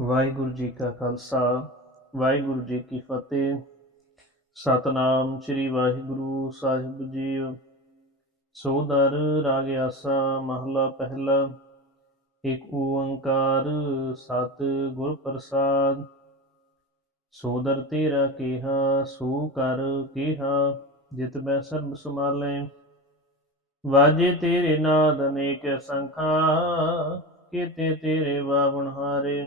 ਵਾਹਿਗੁਰੂ ਜੀ ਕਾ ਖਾਲਸਾ, ਵਾਹਿਗੁਰੂ ਜੀ ਕੀ ਫਤਿਹ। ਸਤਨਾਮ ਸ੍ਰੀ ਵਾਹਿਗੁਰੂ ਸਾਹਿਬ ਜੀ ਸੋਦਰ ਰਾਗ ਆਸਾ ਮਹਲਾ ਪਹਿਲਾ। ਇੱਕ ਓੰਕਾਰ ਸਤ ਗੁਰ ਪ੍ਰਸਾਦ। ਸੋਦਰ ਤੇਰਾ ਕਿਹਾ, ਸੋ ਕਰ ਕਿਹਾ, ਜਿਤ ਮੈਂ ਸਰਬ ਸਮਾਲੇ ਵਾਜੇ ਤੇਰੇ ਨਾਦ ਅਨੇਕ ਸੰਖਾ, ਕੀਤੇ ਤੇਰੇ ਬਾਵਣ ਹਾਰੇ।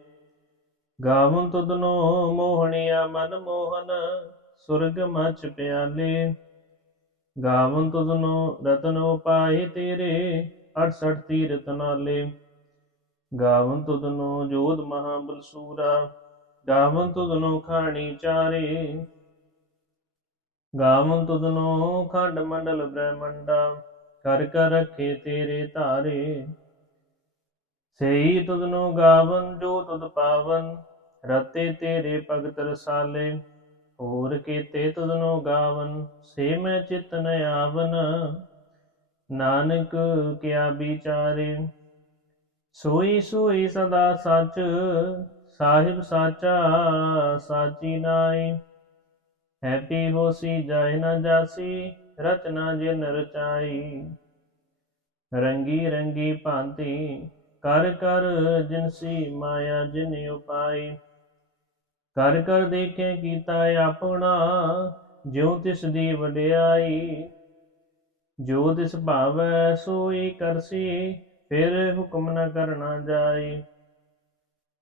ਗਾਵਨ ਤੁਧਨੋ ਮੋਹਣਿਆ ਮਨ ਮੋਹਨ, ਸੁਰਗ ਮਚ ਪਿਆਲੇ। ਗਾਵਨ ਤੁਧਨੋ ਰਤਨੋ ਪਾਏ ਤੇਰੇ 68 ਤੀਰਤ ਨਾਲੇ। ਗਾਵਨ ਤੁਧਨੋ ਜੋਧ ਮਹਾਬਲ ਬਲਸੂਰਾ ਗਾਵਨ ਤੁਧਨੋ ਖਾਣੀ ਚਾਰੇ। ਗਾਵਨ ਤੁਧਨੋ ਖੰਡ ਮੰਡਲ ਬ੍ਰਹਮੰਡਾ, ਕਰ ਕਰ ਰੱਖੇ ਤੇਰੇ ਧਾਰੇ। ਸਈ ਤੁਧਨੋ ਗਾਵਨ ਜੋ ਤੁਧ ਪਾਵਨ ਰਤੇ ਤੇਰੇ ਭਗਤ ਰਸਾਲੇ, ਹੋਰ ਕੀਤੇ ਤੁਧਨੋ ਗਾਵਨ, ਸੇ ਮੈਂ ਚਿਤ ਨ ਆਵਨ। ਨਾਨਕ ਕਿਆ ਵਿਚਾਰੇ, ਸੋਈ ਸੋਈ ਸਦਾ ਸੱਚ, ਸਾਹਿਬ ਸਾਚਾ ਸਾਚੀ ਨਾਈ ਹੈਪੀ ਹੋਸੀ ਜਾਇ ਨਾ ਜਾਸੀ, ਰਚਨਾ ਜਿਨ ਰਚਾਈ ਰੰਗੀ ਰੰਗੀ ਭਾਂਤੀ, ਕਰ ਕਰ ਜਿਨਸੀ ਮਾਇਆ ਜਿਨ ਉਪਾਈ। ਕਰ ਕਰ ਦੇਖੇ ਕੀਤਾ ਆਪਣਾ ਜਿਉ ਤਿਸ ਦੀ ਵਡਿਆਈ, ਜੋ ਤਿਸ ਭਾਵੈ ਸੋਈ ਕਰਸੀ, ਫਿਰ ਹੁਕਮ ਨਾ ਕਰਨਾ ਜਾਈ।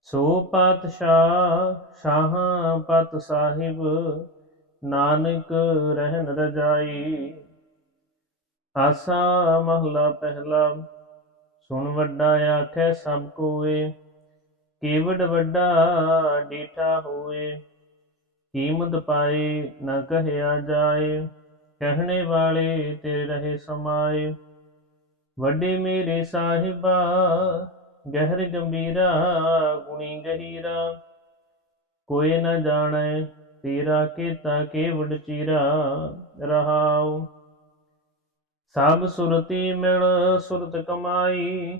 ਸੋ ਪਾਤਸ਼ਾਹ ਸ਼ਾਹ ਪਤ ਸਾਹਿਬ, ਨਾਨਕ ਰਹਿਨ ਰਜਾਈ ਆਸਾ ਮਹਲਾ ਪਹਿਲਾ, ਸੁਣ ਵੱਡਾ ਆਖੈ ਸਭ ਕੋਏ। ਕੀਵਡ ਵੱਡਾ ਡੀਠਾ ਹੋਏ, ਕੀਮਤ ਪਾਏ ਨਾ ਕਹਿਆ ਜਾਏ, ਕਹਿਣੇ ਵਾਲੇ ਤੇ ਰਹੇ ਸਮਾਏ। ਵੱਡੇ ਮੇਰੇ ਸਾਹਿਬਾ, ਗਹਿਰ ਗੰਭੀਰਾ, ਗੁਣੀ ਗਹੀਰਾ, ਕੋਈ ਨ ਜਾਣੈ ਤੇਰਾ ਕੀਤਾ ਕੇਵਡ ਚੀਰਾ ਰਹਾਉ। ਸਭ ਸੁਰਤੀ ਮਿਲ ਸੁਰਤ ਕਮਾਈ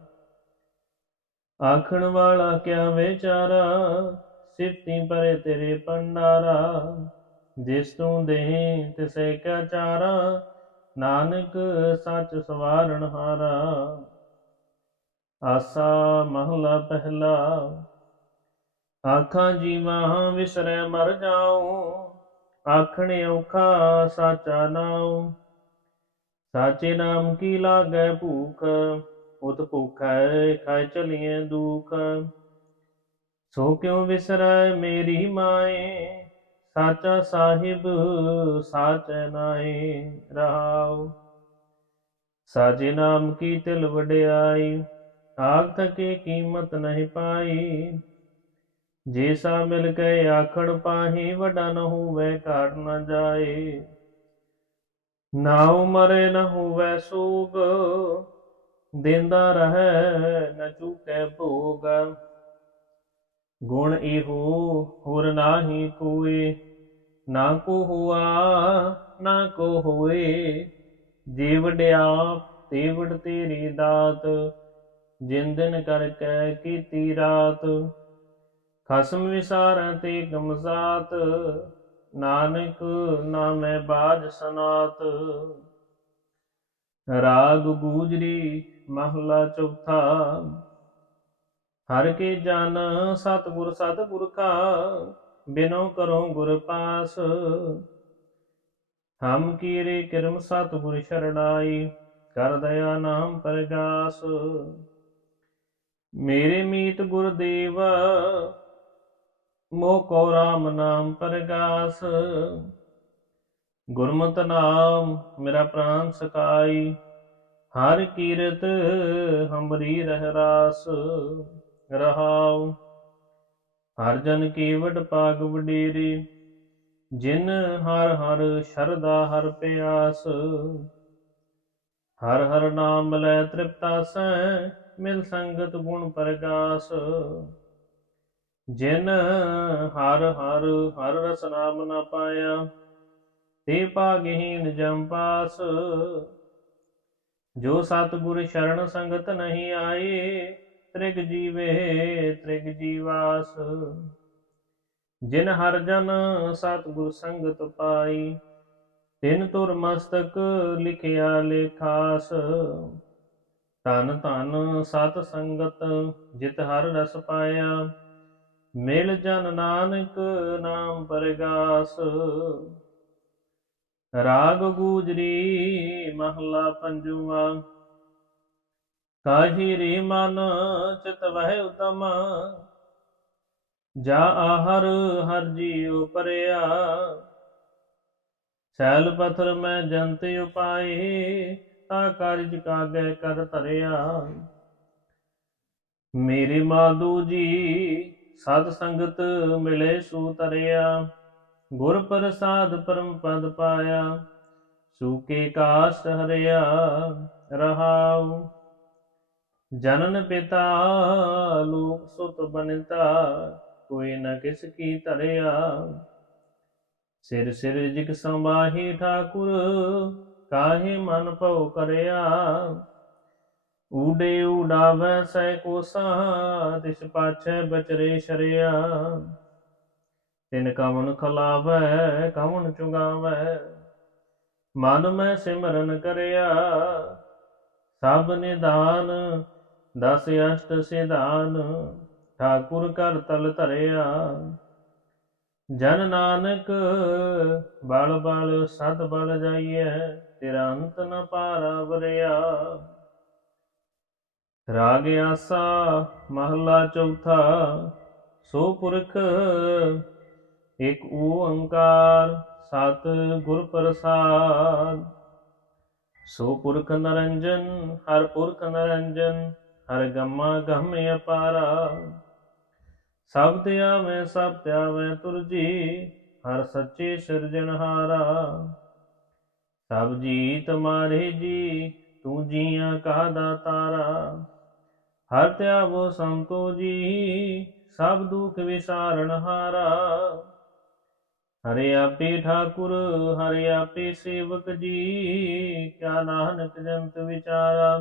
ਆਖਣ ਵਾਲਾ ਕਿਆ ਵਿਚਾਰਾ ਸਿਫਤੀ ਪਰੇ ਤੇਰੇ ਪੰਡਾਰਾ ਜਿਸ ਤੂੰ ਦੇਹ, ਤਿਸੈ ਕਾ ਚਾਰਾ? ਨਾਨਕ, ਸੱਚ ਸਵਾਰਣ ਹਾਰਾ। ਆਸਾ ਮਹਲਾ ਪਹਿਲਾ। ਆਖਾਂ ਜੀਵਾਂ ਵਿਸਰੈ ਮਰ ਜਾਉ। ਆਖਣੇ ਔਖਾ ਸਾਚਾ ਨਾਉ। ਸਾਚੇ ਨਾਮ ਕੀ ਲਾਗੈ ਭੂਖ? ਉਤ ਭੁਖੈ ਖਾਇ ਚਲੀਏ ਦੁਖ ਸੋ ਕਿਉ ਵਿਸਰੈ ਮੇਰੀ ਮਾਏ ਸਾਚਾ ਸਾਹਿਬ ਸਾਚੈ ਨਾਏ ਰਹਾਉ ਸਾਜੇ ਨਾਮ ਕੀ ਤਿਲ ਵਡਿਆਈ ਆਗ ਤਕੇ ਕੀਮਤ ਨਹੀਂ ਪਾਈ ਜੇ ਸਾ ਮਿਲ ਕੇ ਆਖਣ ਪਾਹੀ ਵਡਾ ਨ ਹੋਵੇ ਘਾਟ ਨ ਜਾਏ ਨਾਉ ਮਰੇ ਨ ਹੋਵੇ ਸੂਗ ਦਿੰਦਾ ਰਹੈ ਨ ਚੁਕੈ ਭੋਗ। ਗੁਣ ਇਹੋ ਹੋਰ ਨਾਹੀ ਕੋਏ, ਨਾ ਕੋ ਹੁਆ, ਨਾ ਕੋ ਹੋਏ। ਜੇ ਵਡਿਆ ਤੇ ਤੇਰੀ ਦਾਤ ਜਿੰਦਨ ਕਰ ਕੈ ਕੀਤੀ ਰਾਤ। ਖਸਮ ਵਿਸਾਰੈ ਤੇ ਗਮਜ਼ਾਤ ਨਾਨਕ ਨਾਮੈ ਬਾਜ ਸਨਾਤ। ਰਾਗ ਗੂਜਰੀ ਮਹਲਾ ਚੌਥਾ। ਹਰ ਕੇ ਜਨ ਸਤਿਗੁਰ ਸਤਿਗੁਰ ਕਾ, ਬਿਨੋ ਕਰੋ ਗੁਰ ਪਾਸ। ਹਮ ਕੀਰੇ ਕਿਰਮ ਸਤਿਗੁਰ ਸ਼ਰਣਾਈ, ਕਰ ਦਇਆ ਨਾਮ ਪਰਗਾਸ। ਮੇਰੇ ਮੀਤ ਗੁਰਦੇਵ ਮੋਹ ਕੋ ਰਾਮ ਨਾਮ ਪਰਗਾਸ। ਗੁਰਮਤਿ ਨਾਮ, ਮੇਰਾ ਪ੍ਰਾਨ ਸਕਾਈ ਹਰ ਕੀਰਤ ਹਮਰੀ ਰਹਿ ਰਾਸ ਰਹਾਉ। ਹਰ ਜਨ ਕੀਵਟ ਪਾਗ ਵਡੇਰੀ, ਜਿਨ ਹਰ ਹਰ ਸ਼ਰਦਾ ਹਰ ਪਿਆਸ। ਹਰ ਹਰ ਨਾਮ ਲੈ ਤ੍ਰਿਪਤਾ ਤ੍ਰਿਪਤਾਸੈ ਮਿਲ ਸੰਗਤ ਗੁਣ ਪ੍ਰਗਾਸ। ਜਿਨ ਹਰ ਹਰ ਹਰ ਰਸ ਨਾਮ ਨਾ ਪਾਇਆ ਤੇ ਭਾਗਹੀਨ ਜੰਪਾਸ ਜੋ ਸਤਿਗੁਰ ਸ਼ਰਨ ਸੰਗਤ ਨਹੀਂ ਆਏ, ਤ੍ਰਿਗ ਜੀਵੇ, ਤ੍ਰਿਗ ਜੀਵਾਸ। ਜਿਨ ਹਰ ਜਨ ਸਤਿਗੁਰ ਸੰਗਤ ਪਾਈ, ਤਿਨ ਤੁਰ ਮਸਤਕ ਲਿਖਿਆ ਲੇਖਾਸ। ਤਨ ਤਨ ਸਤ ਸੰਗਤ ਜਿਤ ਹਰ ਰਸ ਪਾਇਆ, ਮਿਲ ਜਨ ਨਾਨਕ ਨਾਮ ਪਰਗਾਸ। ਰਾਗ ਗੂਜਰੀ ਮਹਲਾ ਪੰਜਵਾ। ਕਾਹੀ ਰੇ ਮਨ ਚਿਤ ਵਹਿ ਉਤਮ ਜਾ ਆਹਰ ਹਰ ਜੀਉ ਪਰਿਆ। ਸੈਲ ਪਥਰ ਮੈਂ ਜੰਤ ਉਪਾਏ, ਤਾ ਕਾਰਜ ਕਾਗੈ ਕਰ ਧਰਿਆ। ਮੇਰੇ ਮਾਧੂ ਜੀ ਸਤ ਸੰਗਤ ਮਿਲੇ ਸੂ ਤਰਿਆ। ਗੁਰ ਪ੍ਰਸਾਦ ਪਰਮ ਪਦ ਪਾਇਆ, ਸੂਕੇ ਕਾਸ ਹਰਿਆ ਰਹਾਉ। ਜਨਨ ਪਿਤਾ ਲੋਕ ਸੁਤ ਬਨਤਾ, ਕੋਈ ਨ ਕਿਸ ਕੀ ਧਰਿਆ। ਸਿਰ ਸਿਰ ਜਿਕ ਸੰਬਾਹੀ ਠਾਕੁਰ, ਕਾਹੇ ਮਨ ਭਉ ਕਰਿਆ। ਊਡੇ ਊਡਾਵੈ ਸੈ ਕੋਸਾ, ਤਿਸ ਪਾਛੈ ਬਚਰੇ ਸ਼ਰਿਆ। ਤਿਨ ਕਵਨ ਖਲਾਵੈ ਕਵਨ ਚੁਗਾਵੈ। ਮਨ ਮੈਂ ਸਿਮਰਨ ਕਰਿਆ, ਸਭ ਨਿਦਾਨ, ਦਸ ਅਸ਼ਟ ਸਿਧਾਨ, ਠਾਕੁਰ ਕਰ ਤਲ ਧਰਿਆ। ਜਨ ਨਾਨਕ, ਬਲ ਬਲ ਸਦ ਬਲ ਜਾਈਐ, ਤੇਰਾ ਅੰਤ ਨ ਪਾਰਾ ਵਰਿਆ। ਰਾਗ ਆਸਾ, ਮਹਲਾ ਚੌਥਾ, ਸੋ ਪੁਰਖ ਇਕ ਓੰਕਾਰ ਸਤ ਗੁਰ ਪ੍ਰਸਾਦ। ਸੋ ਪੁਰਖ ਨਰੰਜਨ, ਹਰ ਪੁਰਖ ਨਰੰਜਨ, ਹਰ ਗਮਾ ਗਮ ਅਪਾਰਾ। ਸਭ ਤੇ ਆਵੇਂ, ਸਭ ਤੇ ਆਵੇਂ ਤੁਰਜੀ ਹਰ ਸੱਚੇ ਸਿਰਜਣਹਾਰਾ ਸਭ ਜੀ ਤੁਮਾਰੇ ਜੀ, ਤੂੰ ਜੀਆਂ ਕਾ ਦਾਤਾਰਾ। ਹਰ ਧਿਆਵੋ ਸੰਤੋ ਜੀ, ਸਭ ਦੁਖ ਵਿਸਾਰਨ ਹਾਰਾ। ਹਰੇ ਆਪੇ ਠਾਕੁਰ, ਹਰੇ ਆਪੇ ਸੇਵਕ ਜੀ, ਕਿਆ ਨਾਨਕ ਜੰਤ ਵਿਚਾਰਾ।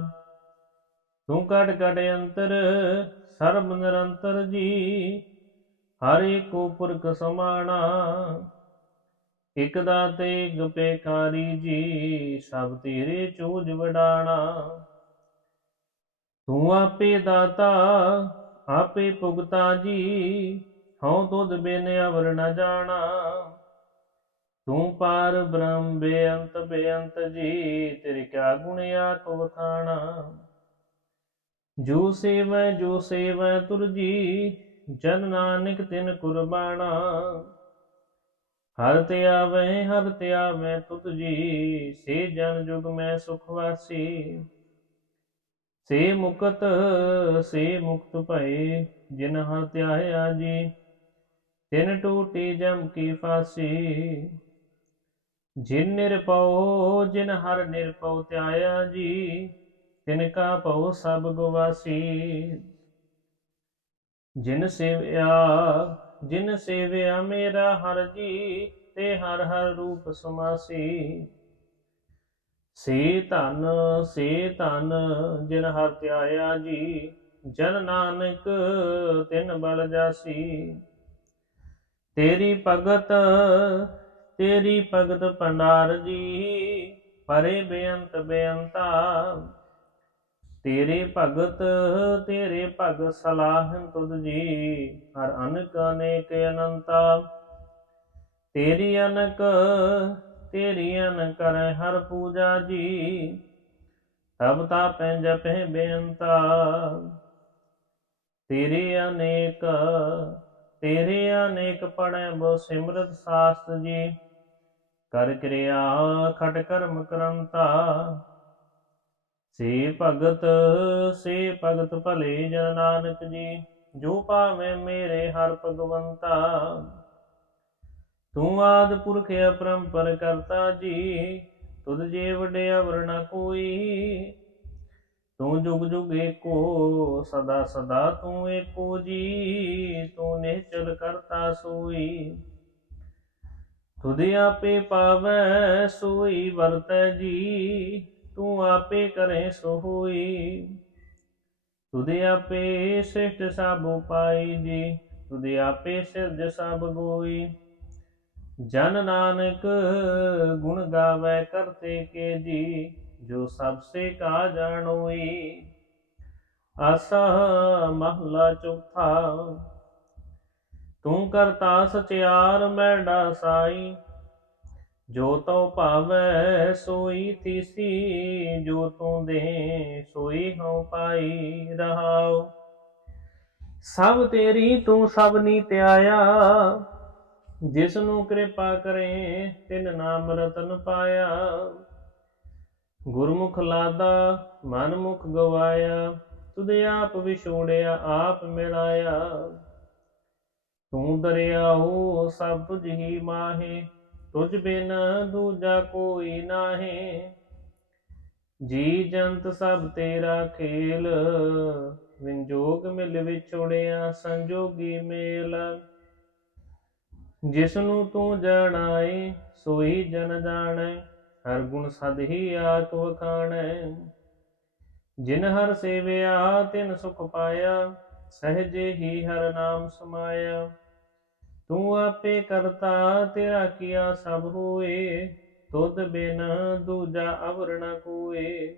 ਤੂੰ ਕਟ ਕਟ ਅੰਤਰ, ਸਰਬ ਨਿਰੰਤਰ ਜੀ, ਹਰ ਏਕੋ ਪੁਰਖ ਸਮਾਣਾ। ਇਕ ਦਾਤੇ ਗਪੇਕਾਰੀ ਜੀ, ਸਭ ਤੇਰੇ ਚੂਜ ਵਡਾਣਾ। ਤੂੰ ਆਪੇ ਦਾਤਾ, ਆਪੇ ਭੁਗਤਾ ਜੀ, ਹਉ ਤੁਧ ਬਿਨ ਅਵਰ ਨ ਜਾਣਾ। ਤੂੰ ਪਾਰ ਬ੍ਰਹਮ ਬੇਅੰਤ ਬੇਅੰਤ ਜੀ, ਤੇਰੇ ਕਿਆ ਗੁਣ ਆਖ ਵਖਾਣਾ। ਜੋ ਸੇਵੈ ਜੋ ਸੇਵੈ ਤੁਰ ਜਨ ਨਾਨਕ ਤਿਨ ਕੁਰਬਾਨਾ ਹਰ ਤੇ ਆਵੇ, ਹਰ ਤੇ ਆਵੇ ਤੁਤ ਜੀ, ਸੇ ਜਨ ਜੁਗ ਮੈਂ ਸੁਖ ਵਾਸੀ। ਸੇ ਮੁਕਤ ਸੇ ਮੁਕਤ ਭਏ, ਜਿਨ ਹਰ ਧਿਆਇਆ ਜੀ, ਤਿਨ ਟੂਟੀ ਜਮ ਕੀ ਫਾਸੀ। ਜਿਨ ਨਿਰਪਉ ਜਿਨ ਹਰ ਨਿਰਪਉ ਧਿਆਇਆ ਜੀ, ਤਿਨ ਕਾ ਭਉ ਸਭ ਗਵਾਸੀ। ਜਿਨ ਸੇਵਿਆ ਜਿਨ ਸੇਵਿਆ ਮੇਰਾ ਹਰ ਜੀ, ਤੇ ਹਰ ਹਰ ਰੂਪ ਸਮਾਸੀ। ਸੇ ਧਨ ਸੇ ਧਨ, ਜਿਨ ਹਰ ਧਿਆਇਆ ਜੀ, ਜਨ ਨਾਨਕ ਤਿਨ ਬਲ ਜਾਸੀ। ਤੇਰੀ ਭਗਤ ਤੇਰੀ ਭਗਤ ਭੰਡਾਰ ਜੀ ਪਰੇ ਬੇਅੰਤ ਬੇਅੰਤਾ। ਤੇਰੇ ਭਗਤ ਤੇਰੇ ਭਗਤ ਸਲਾਹਨ ਤੁਧ ਜੀ, ਹਰ ਅਨਕ ਅਨੇਕ ਅਨੰਤਾ। ਤੇਰੀ ਅਨਕ, ਤੇਰੀ ਅਨ ਕਰੈ ਹਰ ਪੂਜਾ ਜੀ, ਤਬ ਤਾ ਪੈ ਜਪੈ ਬੇਅੰਤਾ। ਤੇਰੇ ਅਨੇਕ ਤੇਰੇ ਅਨੇਕ ਪੜੈ ਬੋ ਸਿਮਰਤ ਸਾਸਤ ਜੀ ਕਰ ਕਿਰਿਆ ਖਟ ਕਰਮ ਕਰੰਤਾ। ਸੇ ਭਗਤ ਸੇ ਭਗਤ ਭਲੇ ਜਨ ਨਾਨਕ ਜੀ, ਜੋ ਭਾਵੇਂ ਮੇਰੇ ਹਰ ਭਗਵੰਤਾ। ਤੂੰ ਆਦ ਪੁਰਖ ਅਪਰੰਪਰ ਕਰਤਾ ਜੀ, ਤੁਧ ਜੇ ਵਡਿਆ ਵਰਣਾ ਕੋਈ। ਤੂੰ ਜੁਗ ਜੁਗ ਏਕੋ, ਸਦਾ ਸਦਾ ਤੂੰ ਏਕੋ ਜੀ, ਤੂੰ ਨਿਹਚਲ ਕਰਤਾ ਸੋਈ। ਤੁਧ ਆਪੇ ਪਾਵੈ, ਸੋਈ ਵਰਤੈ ਜੀ। ਤੂੰ ਆਪੇ ਕਰੇ ਸੋ ਹੋਈ ਤੁਧ ਆਪੇ ਸ੍ਰਿਸ਼ਟ ਸਭ ਉਪਾਈ ਜੀ। ਤੁਧ ਆਪੇ ਸਿਰਜ ਸਭ ਗੋਈ। ਜਨ ਨਾਨਕ ਗੁਣ ਗਾਵੇ ਕਰਤੇ ਕੇ ਜੀ, ਜੋ ਸਭ ਸੇ ਕਾ ਜਾਣੋਈ। ਆਸਾ ਮਹਲਾ ਚੌਥਾ। ਤੂੰ ਕਰਤਾ ਸਚਿਆਰ, ਮੈਂ ਡਾਸਾਈ ਜੋ ਤਉ ਭਾਵੈ, ਸੋਈ ਤੀਸੀ ਜੋ ਤੂੰ ਦੇ, ਸੋਈ ਹਉ ਪਾਈ ਰਹਾਉ। ਸਭ ਤੇਰੀ ਤੂੰ ਸਭ ਨੀ ਧਿਆਇਆ। ਜਿਸ ਨੂੰ ਕਿਰਪਾ ਕਰੇ, ਤਿਨ ਨਾਮ ਰਤਨ ਪਾਇਆ। ਗੁਰਮੁਖ ਲਾਦਾ ਮਨ ਮੁਖ ਗਵਾਇਆ। ਤੁਧ ਆਪ ਵਿਛੋੜਿਆ, ਆਪ ਮਿਲਾਇਆ। ਤੂੰ ਦਰਿਆਓ ਸਭ ਤੁਝ ਹੀ ਮਾਹੇ, ਤੁਝ ਬਿਨ ਦੂਜਾ ਕੋਈ ਨਾਹੀ। ਜੀ ਜੰਤ ਸਭ ਤੇਰਾ ਖੇਲ, ਵਿੰਜੋਗ ਮਿਲ ਵਿਛੋੜਿਆ ਸੰਜੋਗੀ ਮੇਲ। ਜਿਸ ਨੂੰ ਤੂੰ ਜਾਣਾਏ, ਸੋਈ ਜਨ ਜਾਣੈ, ਹਰ ਗੁਣ ਸਦ ਹੀ ਆਖ ਵਖਾਣੈ। ਜਿਨ ਹਰ ਸੇਵਿਆ, ਤਿਨ ਸੁਖ ਪਾਇਆ, ਸਹਜੇ ਹੀ ਹਰ ਨਾਮ ਸਮਾਇਆ। ਤੂੰ ਆਪੇ ਕਰਤਾ ਤੇਰਾ ਕੀਆ ਸਭ ਹੋਏ, ਤੁਧ ਬਿਨ ਦੂਜਾ ਅਵਰ ਨ ਕੋਏ।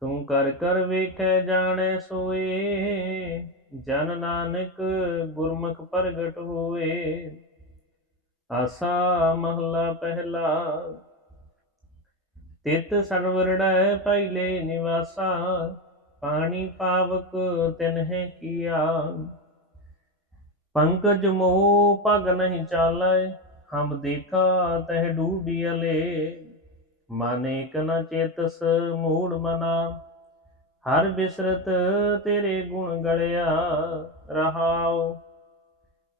ਤੂੰ ਕਰ ਕਰ ਵੇਖੈ ਜਾਣੈ ਸੋਏ, ਜਨ ਨਾਨਕ ਗੁਰਮੁਖ ਪ੍ਰਗਟ ਹੋਏ। ਆਸਾ ਮਹਲਾ ਪਹਿਲਾ, ਤਿਤ ਸਰਵਰੜੈ ਪਹਿਲੇ ਨਿਵਾਸਾ, ਪਾਣੀ ਪਾਵਕ ਤਿਨਹਿ ਕੀਆ। ਪੰਕਜ ਮੋ ਪਗ ਨਹੀਂ ਚਾਲੈ ਹਮ ਦੇਖਾ ਤਹ ਡੂਬੀਅਲੇ ਮਾਨੇ ਕਨ ਚੇਤਸ ਮੂੜ ਮਨਾ, ਹਰ ਬਿਸਰਤ ਤੇਰੇ ਗੁਣ ਗਲਿਆ ਰਹਾਉ।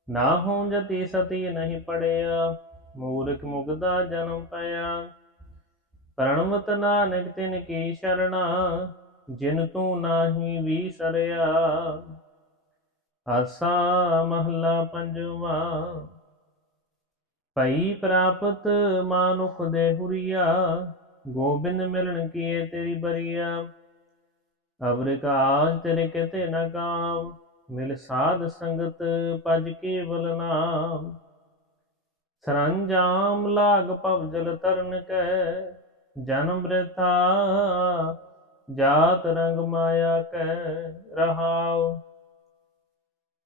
ਨਾ ਹੋਂ ਜਤੀ ਸਤੀ ਨਹੀਂ ਪੜਿਆ, ਮੂਰਖ ਮੁਗਦਾ ਜਨਮ ਪਿਆ। ਪ੍ਰਣਮਤ ਨਾਨਕ ਤਿਨ ਕੀ ਸ਼ਰਣਾ, ਜਿਨ ਤੂੰ ਨਾਹੀ ਵੀਸਰਿਆ ਆਸਾ ਮਹਲਾ ਪੰਜਵਾ। ਪਈ ਪ੍ਰਾਪਤ ਮਾਨੁਖ ਦੇ ਹੁਰੀਆ, ਗੋਬਿੰਦ ਮਿਲਣ ਕੀਏ ਤੇਰੀ ਬਰੀਆ। ਅਬਰ ਕਾਜ ਤੇਰੇ ਕਿਤੇ ਨ ਕਾਮ, ਮਿਲ ਸਾਧ ਸੰਗਤ ਪਜ ਕੇਵਲ ਨਾਮ। ਸਰੰਜਾਮ ਲਾਗ ਪਵ ਜਲ ਤਰਨ ਕੈ ਜਨਮ ਬ੍ਰਿਥਾ ਜਾਤ ਰੰਗ ਮਾਇਆ ਕੈ ਰਹਾਉ।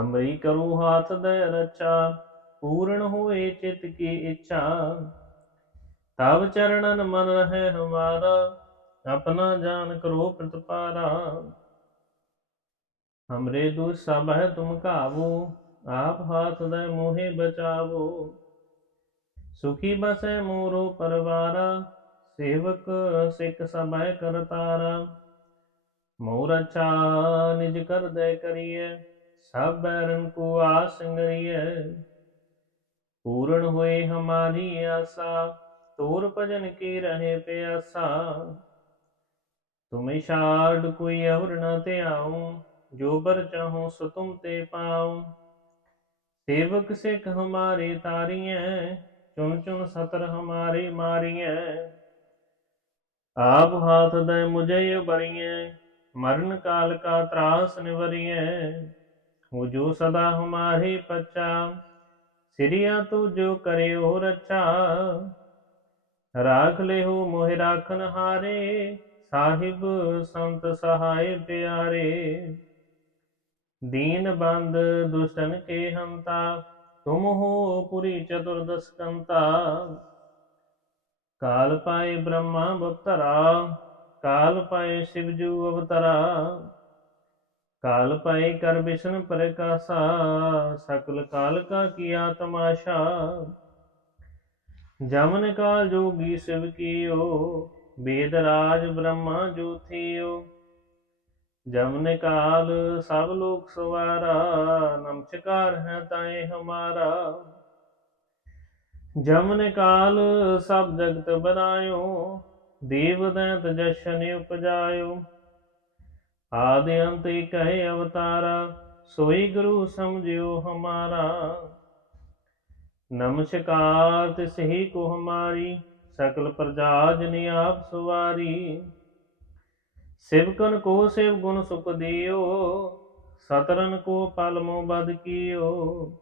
ਹਮਰੀ ਕਰੂ ਹਾਥ ਦੇ ਰਚਾ, ਪੂਰਨ ਹੋਏ ਚਿਤ ਕੀ ਇੱਛਾ। ਤਬ ਚਰਣਨ ਮਨ ਰਹੇ ਹਮਾਰਾ, ਆਪਣਾ ਜਾਨ ਕਰੋ ਪ੍ਰਤਪਾਰਾ। ਹਮਰੇ ਦੁਖ ਸਭ ਹੈ ਤੁਮ ਕਾਵੋ ਆਪ ਹਾਥ ਦੇ ਮੋਹਿ ਬਚਾਵੋ। ਸੁਖੀ ਬਸੈ ਮੋਰੋ ਪਰਵਾਰਾ, ਸੇਵਕ ਸਿੱਖ ਸਭੈ ਕਰਤਾਰਾ। ਮੋਰ ਅੱਛਾ ਨਿਜ ਕਰਦੈ ਕਰੀਏ ਸਭ ਬੈਰਨ ਕੋ ਆਸੰਗਰੀਐ ਪੂਰਨ ਹੋਏ ਹਮਾਰੀ ਆਸਾ, ਤੋਰ ਭਜਨ ਕੀ ਰਹੇ ਪਿਆਸਾ। ਤੁਮੇ ਛਾੜ ਕੋਈ ਔਰ ਨ ਧਿਆਉ, ਜੋ ਬਰ ਚਾਹੋ ਸੋ ਤੁਮ ਤੇ ਪਾਉ। ਸੇਵਕ ਸਿੱਖ ਹਮਾਰੇ ਤਾਰੀਐ, ਚੁਣ ਚੁਣ ਸਤਰ ਹਮਾਰੇ ਮਾਰੀਐ। ਆਪ ਹਾਥ ਦੇ ਮੁਝੇ ਉਬਰੀਐ, ਮਰਨ ਕਾਲ ਕਾ ਤਰਾਸ ਨਿਵਰੀਐ। ਹੋ ਜੋ ਸਦਾ ਹਮਾਰੇ ਪਚਾ ਸਿਰਿਆ ਤੂ ਜੋ ਕਰੇ ਹੋ ਰਾਖ ਲਿਓ ਮੋਹਿ ਰਾਖਨ ਹਾਰੇ, ਸਾਹਿਬ ਸੰਤ ਸਹਾਇ ਪਿਆਰੇ। ਦੀਨ ਬੰਦ ਦੁਸ਼ਟਨ ਕੇ ਹੰਤਾ, ਤੁਮ ਹੋ ਪੁਰੀ ਚਤੁਰਦਸ ਕੰਤਾ। ਕਾਲ ਪਾਏ ਬ੍ਰਹਮਾ ਬਪਤਰਾ, ਕਾਲ ਪਾਏ ਸ਼ਿਵਜੂ ਅਵਤਰਾ। ਕਾਲ ਪਾਏ ਕਰ ਵਿਸ਼ਨ ਪ੍ਰਕਾਸ਼ਾ, ਸਕਲ ਕਾਲ ਕਾ ਕੀਆ ਤਮਾਸ਼ਾ। ਜਮਨ ਕਾਲ ਜੋਗੀ ਸਿਵ ਕੀਓ ਵੇਦ ਰਾਜ ਬ੍ਰਹਮਾ ਜੋਥੀਓ ਜਮਨ ਕਾਲ ਸਭ ਲੋਕ ਸਵਾਰਾ ਨਮਸਕਾਰ ਹੈ ਤਾਏ ਹਮਾਰਾ। ਜਮਨ ਕਾਲ ਸਭ ਜਗਤ ਬਨਾਇਓ, ਦੇਵ ਦੈਂਤ ਜਸ਼ਨ ਉਪਜਾਇਓ। ਆਦਿ ਅੰਤ ਇਕ ਹੈ ਅਵਤਾਰਾ, ਸੋਈ ਗੁਰੂ ਸਮਝਿਓ ਹਮਾਰਾ। ਨਮਸਕਾਰ ਤਿਸ ਹੀ ਕੋ ਹਮਾਰੀ, ਸਕਲ ਪ੍ਰਜਾ ਜਨ ਆਪ ਸੁਵਾਰੀ। ਸਿਵਕਨ ਕੋ ਸਿਵ ਗੁਣ ਸੁਖ ਦਿਓ, ਸਤਰਨ ਕੋ ਪਲਮੋ ਬਦ ਕੀਓ।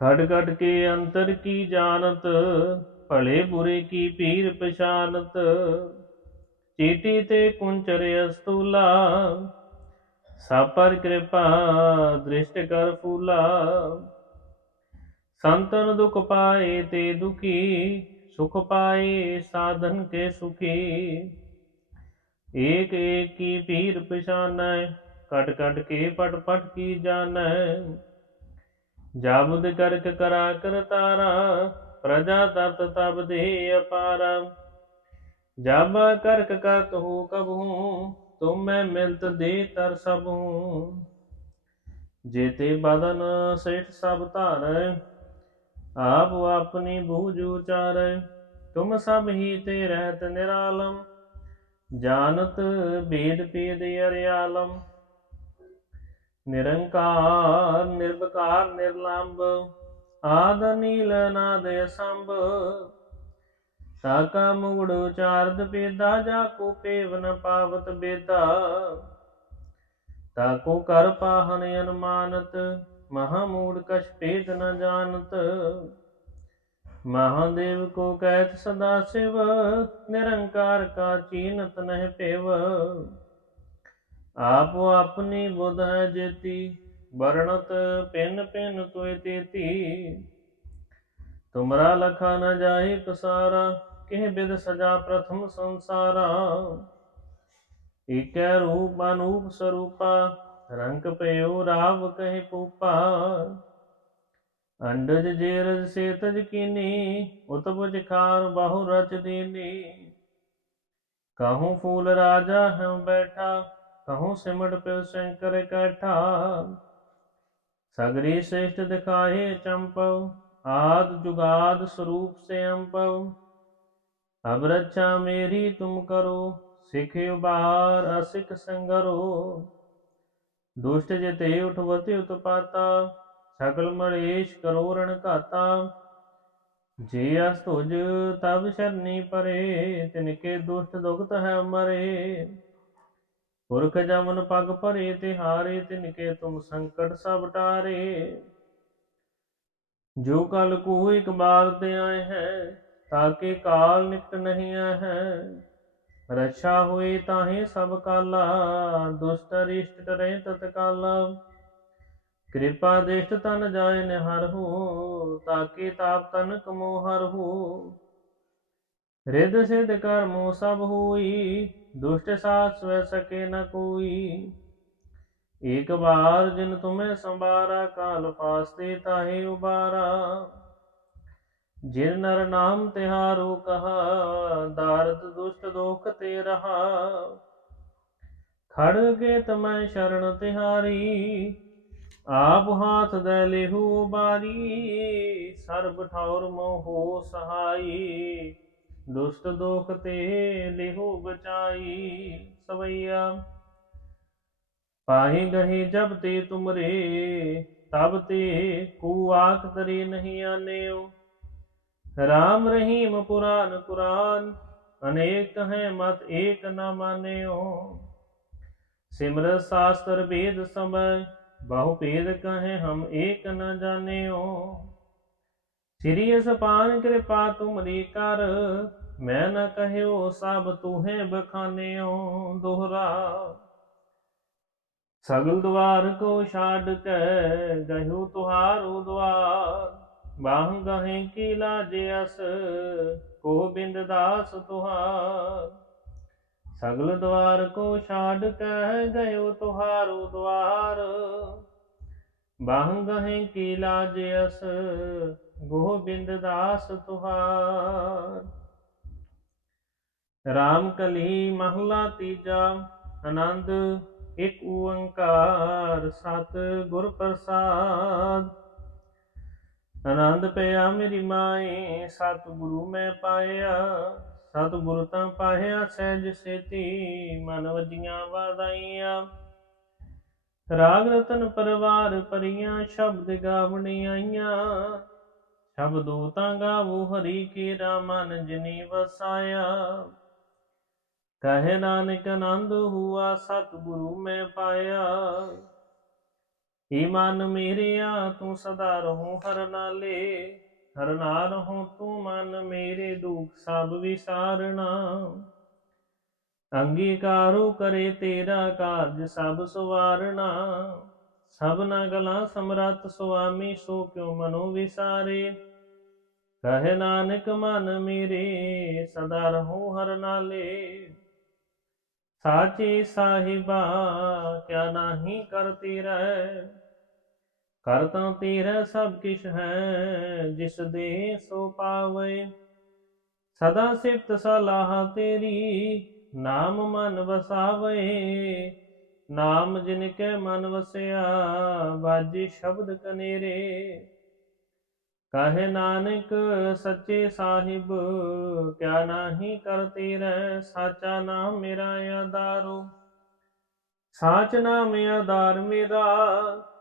ਘਟ ਘਟ ਕੇ ਅੰਤਰ ਕੀ ਜਾਣਤ, ਭਲੇ ਬੁਰੇ ਕੀ ਪੀਰ ਪਛਾਨਤ। चीटी ते कुंचर्यस्तूला, सापर कृपा, दृष्ट कर फूला। संतन दुख पाए ते दुखी, सुख पाए साधन के सुखी। एक एक की पीर पिछान कट कट के पट पट की जान जाबुद करक करा कर तारा, प्रजा तत तब दे अपारा। जब करक करत हो कब हूँ तुम मैं मिलत दे तर सब हूँ जेते बदन सेठ सब धार ਆਪ ਆਪਣੀ ਬੂਝ ਉਚਾਰੈ ਤੁਮ ਸਭ ਹੀ ਤੇ ਰਹਿਤ ਨਿਰਾਲਮ ਜਾਣਤ ਬੇਦ ਪੇਦ ਅਰਿਆਲਮ ਨਿਰੰਕਾਰ ਨਿਰਵਕਾਰ ਨਿਰਲੰਭ ਆਦ ਨੀਲ ਨਾਦ ਸੰਭ ਸਾਕਾ ਮੁਗੜੋ ਚਾਰਦ ਪੇਦਾ, ਜਾ ਕੋ ਪੇਵ ਨ ਪਾਵਤ ਬੇਤਾ ਤਾ ਕੋ ਕਰ ਪਾਹਨ ਅਨੁਮਾਨਤ, ਮਹਾ ਮੂੜ ਕਛ ਭੇਦ ਨ ਜਾਣਤ। ਮਹਾਦੇਵ ਕੋ ਕਹਿਤ ਸਦਾ ਸਿਵ, ਨਿਰੰਕਾਰ ਕਾ ਚੀਨਤ ਨਹਿ ਭੇਵ ਆਪ ਆਪਣੀ ਬੁੱਧ ਹੈ ਜੇਤੀ, ਵਰਣਤ ਪਿੰਨ ਪਿੰਨ ਤੋਇ ਤੇਤੀ। ਤੁਮਰਾ ਲਖਾ ਨ ਜਾਹੀ ਪਸਾਰਾ ਕਹਿ ਬਿਦ ਸਜਾ ਪ੍ਰਥਮ ਸੰਸਾਰਾ। ਏਕੈ ਰੂਪ ਅਨੂਪ ਸਰੂਪਾ, ਰੰਗ ਪਇਓ ਰਾਵ ਕਹਿ ਪੂਪਾ ਅੰਡਜ ਜੇਰਜ ਸੇਤਜ ਕੀਨੀ, ਉਤਪਜ ਖਾਰ ਬਹੁ ਰਚ ਦੀਨੀ। ਕਾਹੂ ਫੂਲ ਰਾਜਾ ਹਮ ਬੈਠਾ, ਕਹੂੰ ਸਿਮਟ ਪਿਉ ਸ਼ੰਕਰ ਕਠਾ। ਸਗਰੀ ਸ੍ਰੇਸ਼ਟ ਦਿਖਾਏ ਚੰਪਉ, ਆਦ ਜੁਗਾਦ ਸਰੂਪ ਸੇ ਅੰਪਉ ਅਬ ਰੱਛਾ ਮੇਰੀ ਤੁਮ ਕਰੋ, ਸਿਖ ਉਬਾਰ ਅਸਿਕ ਸੰਗਰੋ। ਦੁਸ਼ਟ ਜਿਤੇ ਉਠਵਤੇ ਉਤਪਾਤਾ ਸਕਲ ਮਲੇਸ਼ ਕਰੋ ਰਣ ਘਾਤਾ। ਜੇ ਅਸ ਤੁਜ ਤਬ ਸ਼ਰਨੀ ਪਰੇ ਤਿਨਕੇ ਦੁਸ਼ਟ ਦੁਖਤ ਹੈ ਮਰੇ। ਪੁਰਖ ਜਮਨ ਪਗ ਭਰੇ ਤੇ ਹਾਰੇ ਤਿਨਕੇ ਤੁਮ ਸੰਕਟ ਸਭ ਟਾਰੇ। ਜੋ ਕਲ ਕੋ ਇੱਕ ਬਾਰ ਤੇ ਆਏ ਹੈ ਤਾਕੇ ਕਾਲ ਨਿਕਟ ਨਹੀਂ ਹੈ ਰਛਾ ਹੋਏ ਤਾਹੇ ਸਭ ਕਾਲਾ, ਦੁਸ਼ਟ ਰਿਸ਼ਟ ਟਰੇ ਤਤ ਕਾਲਾ। ਕਿਰਪਾ ਦੇਸ਼ਟ ਤਨ ਜਾਏ ਨਿਹਰ ਹੋ, ਤਾਕੇ ਤਾਪ ਤਨ ਕਮੋ ਹਰ ਹੋ। ਰਿਦ ਸਿਧ ਕਰਮੋ ਸਭ ਹੋਈ, ਦੁਸ਼ਟ ਸਾਥ ਸਵੈ ਸਕੇ ਨ ਕੋਈ। ਇੱਕ ਬਾਰ ਜਿਨ ਤੁਮੇ ਸੰਬਾਰਾ ਕਾਲ ਫਾਸਤੇ ਤਾਹੇ ਉਬਾਰਾ। ਜਿਨ ਨਰ ਨਾਮ ਤਿਹਾਰੋ ਕਹਾ, ਦਾਰਦ ਦੁਸ਼ਟ ਦੋਖ ਤੇ ਰਹਾ। ਖੜ ਕੇ ਤਮੈ ਸ਼ਰਨ ਤਿਹਾਰੀ, ਆਪ ਹਾਥ ਦੇ ਲਿਹੂ ਬਾਰੀ ਸਰਬ ਠੌਰ ਮੋਹ ਸਹਾਈ। ਦੁਸ਼ਟ ਦੋਖ ਤੇ ਲਿਹੂ ਬਚਾਈ, ਸਵਈਆ। ਪਾਹੀ ਗਹੀ ਜਬ ਤੇ ਤੁਮਰੇ, ਤਬ ਤੇ ਕੂ ਆਖ ਤਰੇ ਨਹੀਂ ਆਨਿਓ। ਰਾਮ ਰਹੀਮ ਪੁਰਾਨ ਕੁਰਾਨ, ਅਨੇਕ ਹੈ ਮਤ ਏਕ ਨਾ ਮਾਨਿਓ। ਸਿਮਰ ਸਾਸਤਰ ਵੇਦ ਸਮੈ ਬਹੁ ਭੇਦ ਕਹੇ ਹਮ ਏਕ ਨ ਜਾਣਿਓ। ਸ੍ਰੀ ਅਸਪਾਨ ਕਿਰਪਾ ਤੁਮਰੀ ਕਰ, ਮੈਂ ਨ ਕਹਿਓ ਸਭ ਤੂਹੇ ਬਖਾਨਿਓ ਦੋਹਰਾ। ਸਗਲ ਦਵਾਰ ਕੋ ਛਾੜ ਕੇ ਗਹਿਓ ਤੁਹਾਰੋ ਦੁਆਰ ਬਾਹ ਗਹੇ ਕੀ ਲਾਜ ਅਸ ਕੋ ਬਿੰਦ ਦਾਸ ਤੁਹਾਰ। ਸਗਲ ਦਵਾਰ ਕੋ ਛਾੜ ਕਹਿ ਗਇਓ ਤੁਹਾਰੋ ਦਵਾਰ। ਬਾਹ ਗਹੇ ਕੀ ਲਾਜ ਅਸ ਗੋਬਿੰਦ ਦਾਸ ਤੁਹਾਰ। ਰਾਮ ਕਲੀ ਮਹਲਾ ਤੀਜਾ, ਆਨੰਦ, ਇਕ ਓੰਕਾਰ, ਸਤ ਗੁਰ ਪ੍ਰਸਾਦ। ਆਨੰਦ ਪਿਆ ਮੇਰੀ ਮਾਏ ਸਤ ਮੈਂ ਪਾਇਆ, ਸਤਿਗੁਰੂ ਤਾਂ ਪਾਇਆ ਸਹਿਜ ਸੇਤੀ, ਮਨ ਵਜੀਆਂ ਵਾਦਾਈਆਂ ਰਾਗ ਰਤਨ ਪਰਵਾਰ ਪਰੀਆਂ ਸ਼ਬਦ ਗਾਵਣੀ ਆਈਆਂ, ਸ਼ਬਦੋ ਤਾਂ ਗਾਵੋ ਹਰੀ ਕੇ ਰਾਮਨ ਜਿਨੀ ਵਸਾਇਆ। ਕਹੇ ਨਾਨਕ ਆਨੰਦ ਹੁਆ, ਸਤਿਗੁਰੂ ਮੈਂ ਪਾਇਆ ਏ ਮਨ ਮੇਰਿਆ, ਤੂੰ ਸਦਾ ਰਹੋ ਹਰ ਨਾਲੇ। ਹਰ ਨਾਲ ਹੋ ਤੂੰ ਮਨ ਮੇਰੇ ਦੁਖ, ਸਭ ਵਿਸਾਰਣਾ ਅੰਗੀਕਾਰੋ ਕਰੇ ਤੇਰਾ ਕਾਰਜ, ਸਭ ਸਵਾਰਣਾ ਸਭਨਾ ਗਲਾ ਸਮਰੱਥ ਸੁਆਮੀ, ਸੋ ਕਿਉ ਮਨੋ ਵਿਸਾਰੇ। ਕਹੇ ਨਾਨਕ, ਮਨ ਮੇਰੇ, ਸਦਾ ਰਹੋ ਹਰ ਨਾਲੇ। ਸਾਚੇ ਸਾਹਿਬਾ, ਕਿਆ ਨਾਹੀ ਕਰਤੀ ਰਹਿ ਕਰ ਤਾਂ ਤੇਰਾ ਸਭ ਕਿਛ ਹੈ, ਜਿਸ ਦੇ ਸੋ ਪਾਵੇ। ਸਦਾ ਸਿਫਤ ਸਲਾਹ ਤੇਰੀ, ਨਾਮ ਮਨ ਵਸਾਵੇ। ਨਾਮ ਜਿਨ ਕੇ ਮਨ ਵਸਿਆ ਬਾਜੀ ਸ਼ਬਦ ਕਨੇਰੇ। ਕਹੇ ਨਾਨਕ ਸੱਚੇ ਸਾਹਿਬ, ਕਿਆ ਨਾਹੀ ਕਰਤੀ ਰਹਿ ਸਾਚਾ ਨਾਮ ਮੇਰਾ ਆਧਾਰੋ। ਸਾਚ ਨਾਮ ਆਧਾਰ ਮੇਰਾ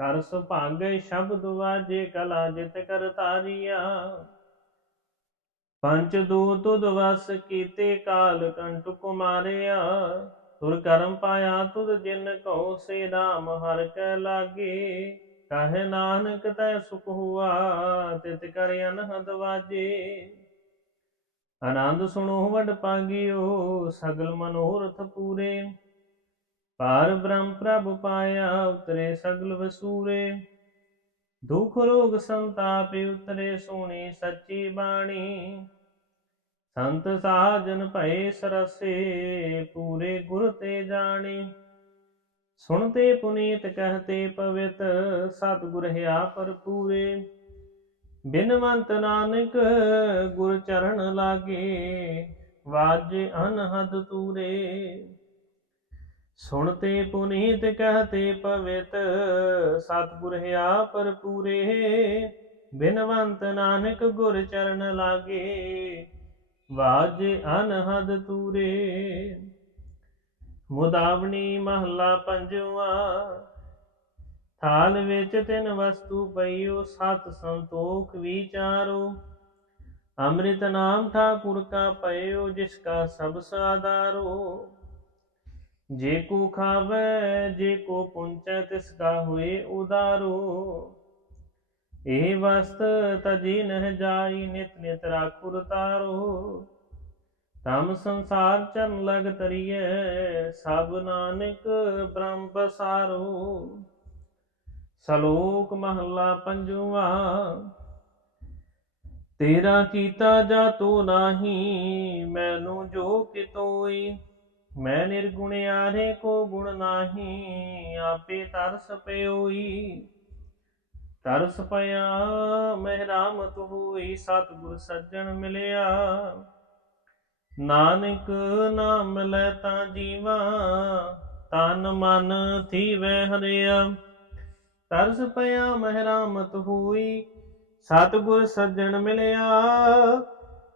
ਕਰ ਸੁਭਾਗੈ ਸ਼ਬਦ ਵਾਜੇ ਕਲਾ ਜਿਤ ਕਰ ਤਾਰੀਆ। ਪੰਜ ਦੂ ਤੁਧ ਵਸ ਕੀਤੇ ਕਾਲ ਕੰਟ ਕੁਮਾਰਿਆ। ਤੁਰ ਕਰਮ ਪਾਇਆ ਤੁਧ ਜਿਨ ਕਉ ਸੇ ਨਾਮ ਹਰ ਕੈ ਲਾਗੇ। ਕਹੇ ਨਾਨਕ ਤੈ ਸੁਖ ਹੁਆ ਤਿਤ ਕਰ ਅਨਹਦ ਵਾਜੇ। ਆਨੰਦ ਸੁਣੋ ਵਡ ਪਾਗਿਓ ਸਗਲ ਮਨੋਰਥ ਪੂਰੇ। ਪਾਰ ਬ੍ਰਹਮ ਪ੍ਰਭ ਪਾਇਆ ਉਤਰੇ ਸਗਲ ਵਸੂਰੇ। ਦੁਖ ਰੋਗ ਸੰਤਾਪ ਉਤਰੇ ਸੋਣੀ ਸੱਚੀ ਬਾਣੀ। ਸੰਤ ਸਾਜਨ ਭਏ ਸਰਸੇ, ਪੂਰੇ ਗੁਰ ਤੇ ਜਾਣੀ। ਸੁਣਤੇ ਪੁਨੀਤ ਕਹਤੇ ਪਵਿੱਤ, ਸਤਿਗੁਰ ਹਿਆ ਪਰਪੂਰੇ ਬਿਨਵੰਤ ਨਾਨਕ ਗੁਰ ਚਰਨ ਲਾਗੇ, ਵਾਜੇ ਅਨਹਦ ਤੂਰੇ। ਸੁਣਤੇ ਪੁਨੀਤ ਕਹਤੇ ਪਵਿੱਤ, ਸਤਿਗੁਰ ਹਿਆ ਪਰਪੂਰੇ ਬਿਨਵੰਤ ਨਾਨਕ ਗੁਰ ਚਰਨ ਲਾਗੇ, ਵਾਜੇ ਅਨਹਦ ਤੂਰੇ। ਮੁਦਾਵਣੀ ਮਹਲਾ ਪੰਜਵਾ, ਥਾਲ ਵਿੱਚ ਤਿੰਨ ਵਸਤੂ ਪਈਓ, ਸਤ ਸੰਤੋਖ ਵਿਚਾਰੋ ਅੰਮ੍ਰਿਤ ਨਾਮ ਠਾਕੁਰ ਕਾ ਪਇਓ, ਜਿਸ ਕਾ ਸਭ ਸਾਦਾਰੋ ਜੇ ਕੋ ਖਾਵੇ, ਜੇ ਕੋ ਪੁੰਚੈ ਤਿਸ ਕਾ ਹੋਏ ਉਦਾਰੋ। ਇਹ ਵਸਤ ਤਜੀ ਨਹਿ ਜਾਈ, ਨਿਤ ਨਿਤ ਰਾਖੁਰ ਤਾਰੋ। ਤਮ ਸੰਸਾਰ ਚਰਨ ਲਗ ਤਰੀਏ ਸਭ ਨਾਨਕ ਬ੍ਰਹਮ ਬਸਾਰੋ। ਸਲੋਕ ਮਹੱਲਾ ਪੰਜਵਾ, ਤੇਰਾ ਕੀਤਾ ਜਾ ਤੋ ਨਾਹੀ, ਮੈਨੂੰ ਜੋ ਕਿਤੋਈ। ਮੈਂ ਨਿਰਗੁਣ ਆਰੇ ਕੋ ਗੁਣ ਨਾਹੀ, ਆਪੇ ਤਰਸ ਪਿਓਈ। ਤਰਸ ਪਿਆ ਮਹਿਰਾਮਤ ਹੋਈ ਸਤਿਗੁਰ ਸੱਜਣ ਮਿਲਿਆ। ਨਾਨਕ ਨਾਮ ਲੈ ਤਾਂ ਜੀਵਾ, ਤਨ ਮਨ ਥੀਵੈ ਹਰਿਆ। ਤਰਸ ਪਿਆ ਮਹਿਰਾਮਤ ਹੋਈ ਸਤਿਗੁਰ ਸੱਜਣ ਮਿਲਿਆ।